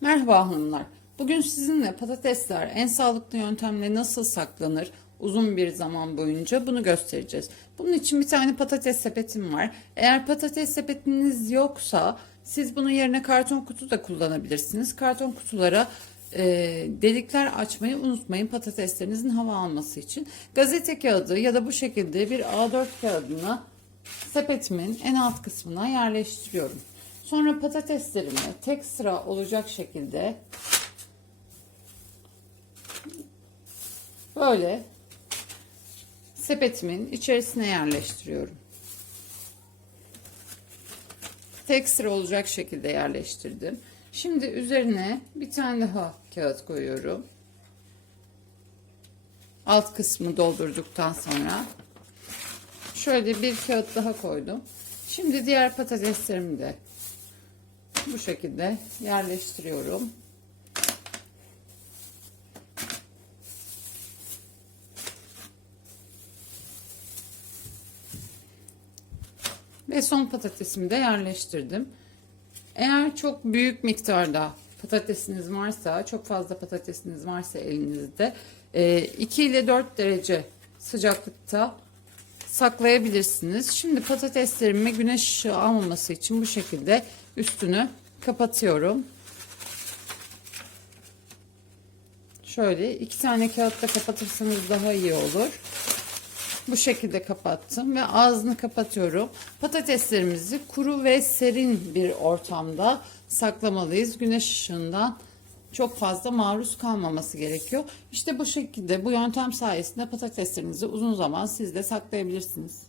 Merhaba hanımlar. Bugün sizinle patatesler en sağlıklı yöntemle nasıl saklanır uzun bir zaman boyunca bunu göstereceğiz. Bunun için bir tane patates sepetim var. Eğer patates sepetiniz yoksa siz bunun yerine karton kutu da kullanabilirsiniz. Karton kutulara e, delikler açmayı unutmayın patateslerinizin hava alması için. Gazete kağıdı ya da bu şekilde bir A4 kağıdına sepetimin en alt kısmına yerleştiriyorum. Sonra patateslerimi tek sıra olacak şekilde böyle sepetimin içerisine yerleştiriyorum. Tek sıra olacak şekilde yerleştirdim. Şimdi üzerine bir tane daha kağıt koyuyorum. Alt kısmı doldurduktan sonra şöyle bir kağıt daha koydum. Şimdi diğer patateslerimi de bu şekilde yerleştiriyorum. Ve son patatesimi de yerleştirdim. Eğer çok büyük miktarda patatesiniz varsa, çok fazla patatesiniz varsa elinizde 2 ile 4 derece sıcaklıkta saklayabilirsiniz. Şimdi patateslerimi güneş ışığı almaması için bu şekilde üstünü kapatıyorum. Şöyle iki tane kağıtla kapatırsanız daha iyi olur. Bu şekilde kapattım ve ağzını kapatıyorum. Patateslerimizi kuru ve serin bir ortamda saklamalıyız. Güneş ışığından çok fazla maruz kalmaması gerekiyor. İşte bu şekilde bu yöntem sayesinde patateslerinizi uzun zaman siz de saklayabilirsiniz.